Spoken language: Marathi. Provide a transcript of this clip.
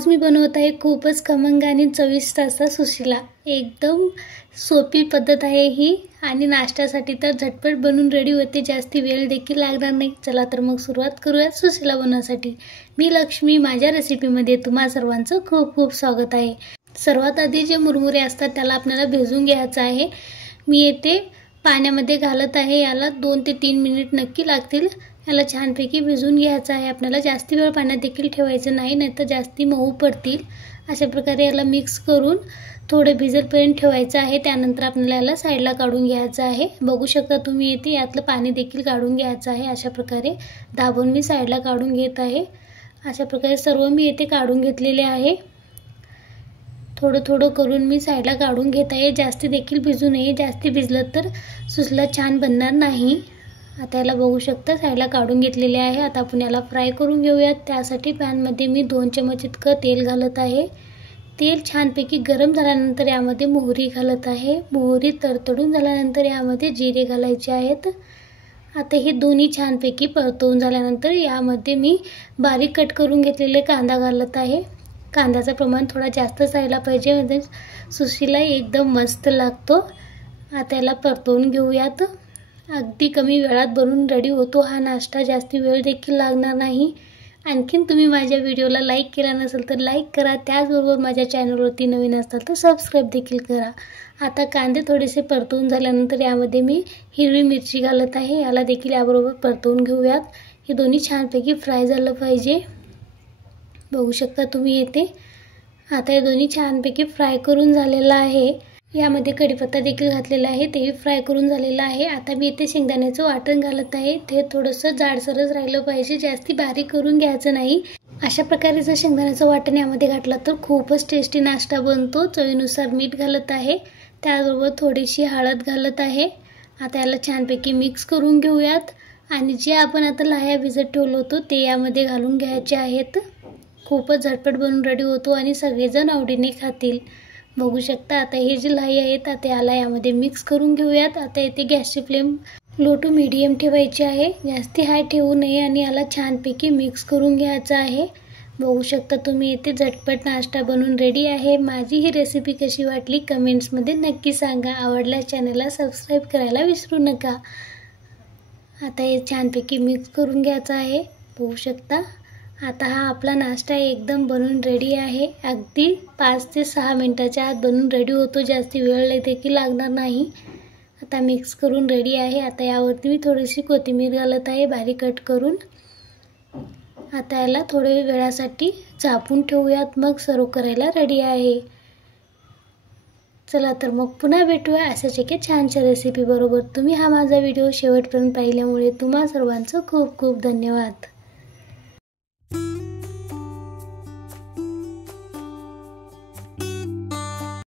आज मी बनवत आहे खूपच खमंग आणि चविष्ट असा सुशिला। एकदम सोपी पद्धत आहे ही आणि नाश्त्यासाठी तर झटपट बनून रेडी होते, जास्ती वेळ देखील लागणार नाही। चला तर मग सुरुवात करूया सुशिला बनवण्यासाठी। मी लक्ष्मी, माझ्या रेसिपीमध्ये तुम्हा सर्वांचं खूप खूप स्वागत आहे। सर्वात आधी जे मुरमुरे असतात त्याला आपल्याला भिजवून घ्यायचं आहे। मी येथे पाण्यामध्ये घालत आहे, याला 2 ते 3 मिनिट नक्की लागतील। याला छानपैकी भिजवून घ्यायचं आहे। आपल्याला जास्ती वेळ पाण्यात देखील ठेवायचं नाही, नाहीतर जास्ती मऊ पडतील। अशा प्रकारे याला मिक्स करून थोडे भिजेपर्यंत ठेवायचं आहे। त्यानंतर आपल्याला याला साईडला काढून घ्यायचं आहे। बघू शकता तुम्ही इथे यातलं पाणी देखील काढून घ्यायचं आहे। अशा प्रकारे दाबून मी साईडला काढून घेत आहे। अशा प्रकारे सर्व मी इथे काढून घेतलेले आहे। थोडं थोडं करून मी साईडला काढून घेत आहे। जास्ती देखील भिजू नये, जास्ती भिजलं तर सुसला छान बनणार नाही। आता याला बघू शकता साईडला काढून घेतलेले आहे। आता आपण याला फ्राय करून घेऊयात। त्यासाठी पॅनमध्ये मी 2 चमच इतकं तेल घालत आहे। तेल छानपैकी गरम झाल्यानंतर यामध्ये मोहरी घालत आहे। मोहरी तडतडून झाल्यानंतर यामध्ये जिरे घालायचे आहेत। आता हे दोन्ही छानपैकी परतवून झाल्यानंतर यामध्ये मी बारीक कट करून घेतलेले कांदा घालत आहे। कांद्याचं प्रमाण थोडा जास्त राहायला पाहिजे, म्हणजे सुशिला एकदम मस्त लागतो। आता याला परतवून घेऊयात। अगदी कमी वेळात बनून रेडी होतो हा नाश्ता, जास्ती वेळ देखील लागणार नाही। आणखीन तुम्ही माझ्या व्हिडिओला लाईक केला नसेल तर लाईक करा, त्याचबरोबर माझ्या चॅनलवरती नवीन असाल तर सबस्क्राईब देखील करा। आता कांदे थोडेसे परतवून झाल्यानंतर यामध्ये मी हिरवी मिरची घालत आहे, याला देखील याबरोबर परतवून घेऊयात। हे दोन्ही छानपैकी फ्राय झालं पाहिजे, बघू शकता तुम्ही इथे। आता हे दोन्ही छानपैकी फ्राय करून झालेलं आहे। यामध्ये कढीपत्ता देखील घातलेला आहे, तेही फ्राय करून झालेलं आहे। आता मी इथे शेंगदाण्याचं वाटण घालत आहे। ते थोडंसं जाडसरच राहिलं पाहिजे, जास्ती बारीक करून घ्यायचं नाही। अशा प्रकारे जर शेंगदाण्याचं वाटण यामध्ये घातलं तर खूपच टेस्टी नाश्ता बनतो। चवीनुसार मीठ घालत आहे, त्याबरोबर थोडीशी हळद घालत आहे। आता याला छानपैकी मिक्स करून घेऊयात आणि जे आपण आता लाह्या भिजत ठेवलं होतं ते यामध्ये घालून घ्यायचे आहेत। खूपच झटपट बनून रेडी होतो आणि सगळेजण आवडीने खातील, बघू शकता। आता हे जे लाई आहेत आता याला यामध्ये मिक्स करून घेऊयात। आता इथे गॅसची फ्लेम लो टू मीडियम ठेवायची आहे, जास्ती हाय ठेवू नये आणि याला छानपैकी मिक्स करून घ्यायचं आहे। बघू शकता तुम्ही इथे झटपट नाश्ता बनून रेडी आहे। माझी ही रेसिपी कशी वाटली कमेंट्समध्ये नक्की सांगा। आवडल्यास चॅनलला सबस्क्राईब करायला विसरू नका। आता हे छानपैकी मिक्स करून घ्यायचं आहे, बघू शकता। आता हा आपला नाश्ता एकदम बनून रेडी आहे। अगदी 5 ते 6 मिनिटाच्या आत बनून रेडी होतो, जास्ती वेळ देखील लागणार नाही। आता मिक्स करून रेडी आहे। आता यावरती मी थोडीशी कोथिंबीर घालत आहे, बारीक कट करून। आता याला थोड्या वेळासाठी झाकून ठेवूयात, मग सर्व करायला रेडी आहे। चला तर मग पुन्हा भेटूया अशाच एका छानशा रेसिपी बरोबर। तुम्ही हा माझा व्हिडिओ शेवटपर्यंत पाहिल्यामुळे तुम्हा सर्वांचं खूप खूप धन्यवाद।